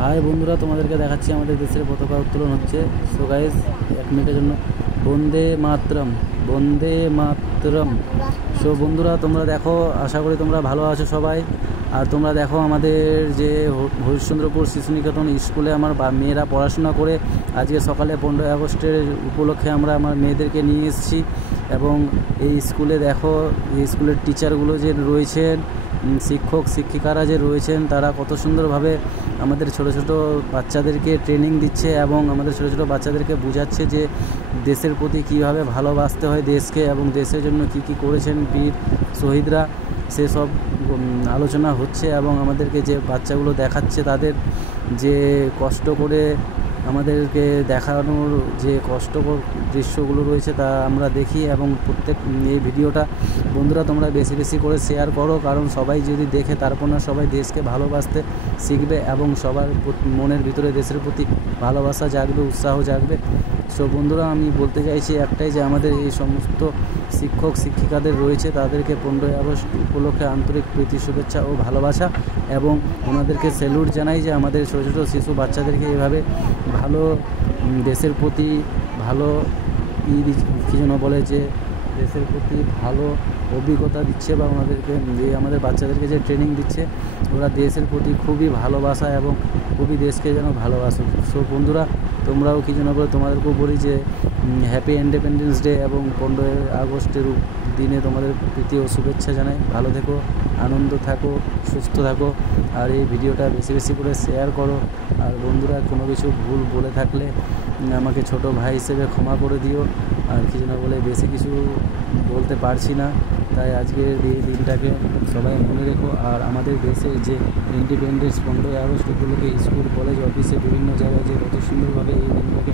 High বন্ধুরা, তোমাদেরকে দেখাচ্ছি আমাদের দেশের পতাকা উত্তোলন হচ্ছে। সো গাইস, 1 মিনিটের জন্য বন্দে মাতরম, বন্দে মাতরম। সো বন্ধুরা, তোমরা দেখো, আশা করি তোমরা ভালো আছো সবাই। আর তোমরা দেখো, আমাদের যে হরিশ্চন্দ্রপুর শিশু নিকেতন স্কুলে আমার মেয়েরা পড়াশোনা করে আজকে সকালে 15ই আগস্টের উপলক্ষে আমরা আমার মেয়েদেরকে নিয়ে এসেছি। এবং এই স্কুলে দেখো, এই স্কুলের টিচারগুলো যে রয়েছেন, শিক্ষক শিক্ষিকারা যে রয়েছেন, তারা কত সুন্দরভাবে আমাদের ছোট ছোট বাচ্চাদেরকে ট্রেনিং দিচ্ছে এবং আমাদের ছোট ছোট বাচ্চাদেরকে বোঝাচ্ছে যে দেশের প্রতি কীভাবে ভালোবাসতে হয় দেশকে, এবং দেশের জন্য কি কি করেছেন বীর শহীদরা, সেসব আলোচনা হচ্ছে। এবং আমাদেরকে যে বাচ্চাগুলো দেখাচ্ছে, তাদের যে কষ্ট করে আমাদেরকে দেখানোর যে কষ্টকর দৃশ্যগুলো রয়েছে তা আমরা দেখি। এবং প্রত্যেক এই ভিডিওটা বন্ধুরা তোমরা বেশি বেশি করে শেয়ার করো, কারণ সবাই যদি দেখে তারপর না সবাই দেশকে ভালোবাসতে শিখবে এবং সবার মনের ভিতরে দেশের প্রতি ভালোবাসা জাগবে, উৎসাহ জাগবে। সো বন্ধুরা, আমি বলতে চাইছি একটাই, যে আমাদের এই সমস্ত শিক্ষক শিক্ষিকাদের রয়েছে, তাদেরকে 15ই আগস্ট উপলক্ষে আন্তরিক প্রীতি শুভেচ্ছা ও ভালোবাসা, এবং ওনাদেরকে স্যালুট জানাই যে আমাদের ছোটো ছোটো শিশু বাচ্চাদেরকে এভাবে ভালো দেশের প্রতি ভালো কী যেন বলে, যে দেশের প্রতি ভালো অভিজ্ঞতা দিচ্ছে, বা ওনাদেরকে যে আমাদের বাচ্চাদেরকে যে ট্রেনিং দিচ্ছে, ওরা দেশের প্রতি খুবই ভালোবাসা এবং খুবই দেশকে যেন ভালোবাসে। সো বন্ধুরা, তোমরাও কী যেন বলে, তোমাদেরকেও বলি যে হ্যাপি ইন্ডিপেন্ডেন্স ডে এবং 15ই আগস্টের দিনে তোমাদের প্রীতি ও শুভেচ্ছা জানাই। ভালো থেকো, আনন্দ থাকো, সুস্থ থাকো, আর এই ভিডিওটা বেশি বেশি করে শেয়ার করো। আর বন্ধুরা, কোনো কিছু ভুল বলে থাকলে আমাকে ছোট ভাই হিসেবে ক্ষমা করে দিও। আর কী যেন বলে, বেশি কিছু বলতে পারছি না, তাই আজকের এই দিনটাকে সবাই মনে রেখো। আর আমাদের দেশের যে ইন্ডিপেন্ডেন্স 15ই আগস্ট উপলক্ষে স্কুল কলেজ অফিসে বিভিন্ন জায়গায় যে কত সুন্দরভাবে এই দিনটাকে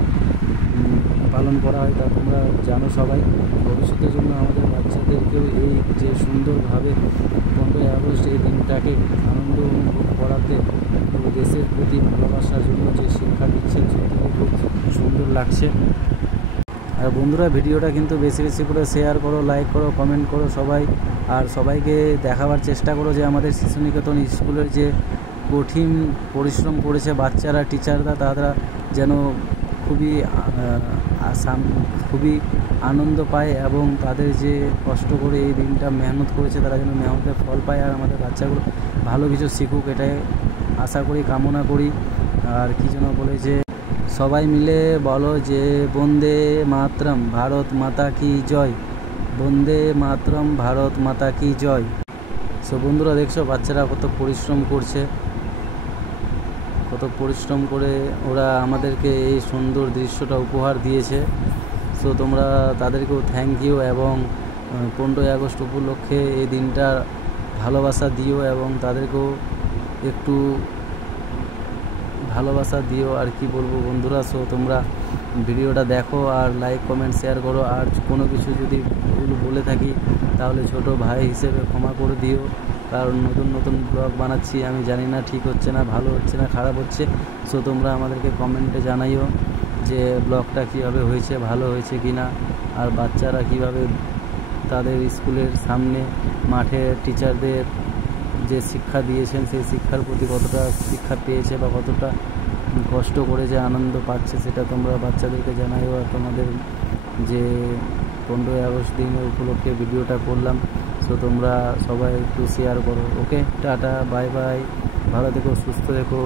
পালন করা হয়, তা তোমরা জানো সবাই। ভবিষ্যতের জন্য আমাদের বাচ্চাদেরকেও এই যে সুন্দরভাবে 15ই আগস্ট এই দিনটাকে আনন্দ অনুভব করাতে দেশের প্রতি ভালোবাসার জন্য যে শিক্ষা দিচ্ছেন, সত্যি খুব সুন্দর লাগছে। আর বন্ধুরা, ভিডিওটা কিন্তু বেশি বেশি করে শেয়ার করো, লাইক করো, কমেন্ট করো সবাই। আর সবাইকে দেখাবার চেষ্টা করো যে আমাদের শিশু নিকেতন স্কুলের যে কঠিন পরিশ্রম করেছে বাচ্চারা, টিচাররা, তারা যেন খুবই আনন্দ পায়, এবং তাদের যে কষ্ট করে এই দিনটা মেহনত করেছে, তারা যেন মেহনতের ফল পায়, আর আমাদের বাচ্চাগুলো ভালো কিছু শিখুক, এটাই আশা করি, কামনা করি। আর কী যেন বলে, যে সবাই মিলে বলো যে বন্দে মাতরম, ভারত মাতা কি জয়, বন্দে মাতরম, ভারত মাতা কি জয়। সো বন্ধুরা, দেখছো বাচ্চারা কত পরিশ্রম করছে, কত পরিশ্রম করে ওরা আমাদেরকে এই সুন্দর দৃশ্যটা উপহার দিয়েছে। সো তোমরা তাদেরকেও থ্যাংক ইউ, এবং 15ই আগস্ট উপলক্ষে এই দিনটার ভালোবাসা দিও, এবং তাদেরকেও একটু ভালোবাসা দিও। আর কি বলবো বন্ধুরা, সো তোমরা ভিডিওটা দেখো আর লাইক কমেন্ট শেয়ার করো। আর কোনো কিছু যদি ভুল বলে থাকি তাহলে ছোট ভাই হিসেবে ক্ষমা করে দিও, কারণ নতুন নতুন ব্লগ বানাচ্ছি, আমি জানি না ঠিক হচ্ছে না, ভালো হচ্ছে না, খারাপ হচ্ছে। সো তোমরা আমাদেরকে কমেন্টে জানাইও যে ব্লগটা কীভাবে হয়েছে, ভালো হয়েছে কি না, আর বাচ্চারা কীভাবে তাদের স্কুলের সামনে মাঠে টিচারদের যে শিক্ষা দিয়েছেন, সেই শিক্ষার প্রতি কতটা শিক্ষা পেয়েছে বা কতটা কষ্ট করে যে আনন্দ পাচ্ছে, সেটা তোমরা বাচ্চাদেরকে জানাইও। আর তোমাদের যে 15ই আগস্ট দিনের উপলক্ষে ভিডিওটা করলাম, সো তোমরা সবাই একটু শেয়ার করো। ওকে, টাটা, বাই বাই, ভালো থেকো, সুস্থ থেকো।